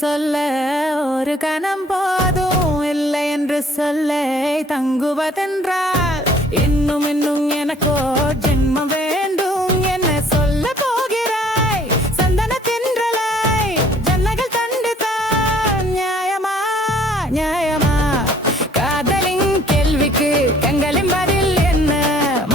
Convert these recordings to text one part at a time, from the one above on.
சொல்ல ஒரு கணம் போதும், இல்லை என்று சொல்ல தங்குவதென்றால் இன்னும் இன்னும் எனக்கோ ஜென்மம் வேண்டும். என்ன சொல்ல போகிறாய் சந்தன தென்றலாய், ஜன்னகள் தண்டுதான் நியாயமா நியாயமா? காதலின் கேள்விக்கு கண்களின் பதில் என்ன?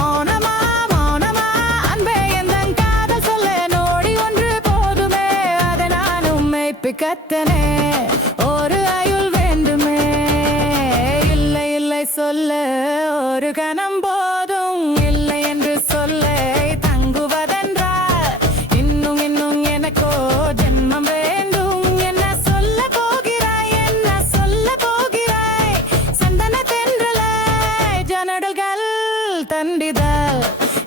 மௌனமா மௌனமா? அன்பே எந்தன் காதல் சொல்ல நோடி ஒன்று போதுமே, அதை நானும் மெய்ப்பிக்கத்தனே ஒரு ஆயுள் வேண்டுமே. இல்லை இல்லை சொல்ல ஒரு கணம் போதும், இல்லை என்று சொல்ல தங்குவதென்றால் இன்னும் இன்னும் எனக்கோ ஜென்மம் வேண்டும். என்ன சொல்ல போகிறாய் என்ன சொல்ல போகிறாய்? சந்தன தென்றலாய், ஜன்னடல்கள் தண்டிதல்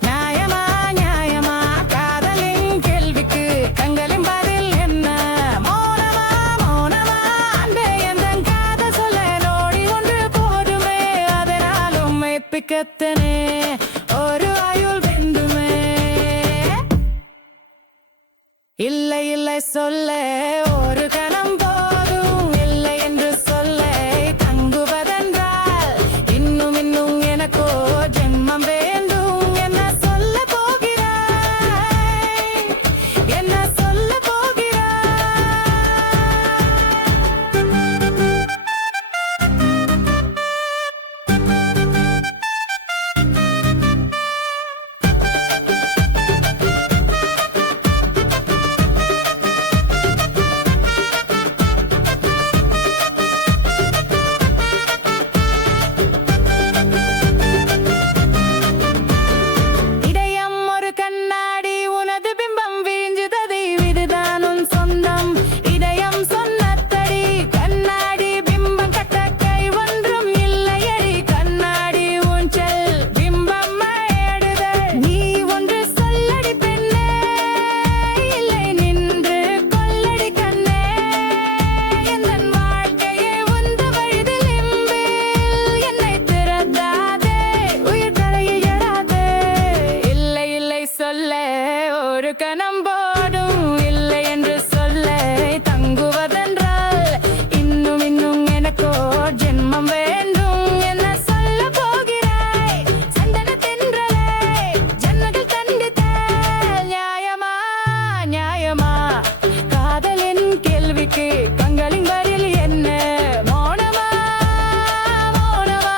நியாயமா நியாயமா? காதலின் கேள்விக்கு கண்களின் பதில் என்ன? மௌனமா மௌனமா? அன்பே எந்தன் காதல் சொல்ல நோடி ஒன்று போதுமே, அதனாலும் மெய்ப்பிக்கத்தனே ஒரு ஆயுள் வேண்டுமே. இல்லை இல்லை சொல்ல ஒரு கணம் போதும், இல்லை என்று சொல்ல தங்குவதென்றால் இன்னும் இன்னும் எனக்கோ ஜென்மம் வேண்டும். என்ன சொல்ல போகிறாய் என்ன சொல்ல போகிறாய்? இதயம் ஒரு கண்ணாடி, உனது பிம்பம் வீழ்ந்தது, இதுதான் உன் சொந்தம். இதயம் சொன்னதடி, கண்ணாடி பிம்பம் கட்ட கை ஒன்றும் இல்லையடி. கண்ணாடி ஊஞ்சல் பிம்பம் மழையிடுதல், நீ ஒன்று சொல்லடி பெண்ணே, இல்லை நின்று கொல்லடி கண்ணே. எந்தன் வாழ்க்கையை உந்து வயதில் இம்பில், என்னை திறந்தாதே உயிர் தலையை எழாதே. இல்லை இல்லை சொல்ல ஒரு கணம் போதும், இல்லை என்று சொல்ல தங்குவதென்றால் இன்னும் இன்னும் எனக்கோ ஜென்மம் வேண்டும். என்ன சொல்ல போகிறாய் சந்தன தென்றலாய், ஜன்னகள் தண்டித்தால் நியாயமா நியாயமா? காதலின் கேள்விக்கு கண்களின் பதில் என்ன? மௌனமா மௌனமா?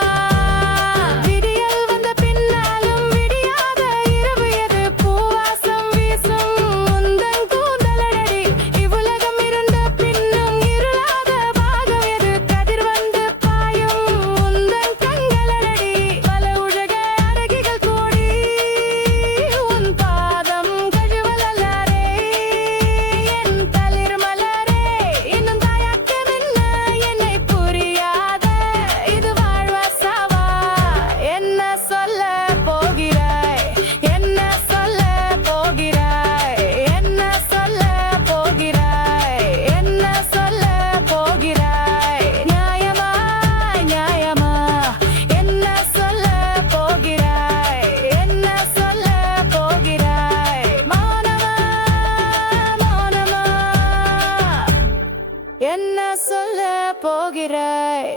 விடியல் வந்த பின்னாலும் விடியாத இரவு எது? பூவாசம் வீசும் உந்தன் கூந்தலடி, இவ்வுலகம் இருந்த பின்னும் இருளாத பாகம் எது? கதிர் வந்து பாயும் உந்தன் கண்களடி, பல உலக அழகிகள் கூடி உன் பாதம் கழுவலாரே. என் தளிர் மலரே, இன்னும் தாயாக்கம் என்ன? என்னை புரியாத இது வாழ்வா சாவா? என்ன சொல்ல போகிறாய் என்ன சொல்ல போகிறாய்? என்ன சொல்ல போகிறாய் என்ன சொல்ல போகிறாய்? நியாயமா நியாயமா? என்ன சொல்ல போகிறாய் என்ன சொல்ல போகிறாய்? மௌனமா மௌனமா? என்ன சொல்ல போகிறாய்?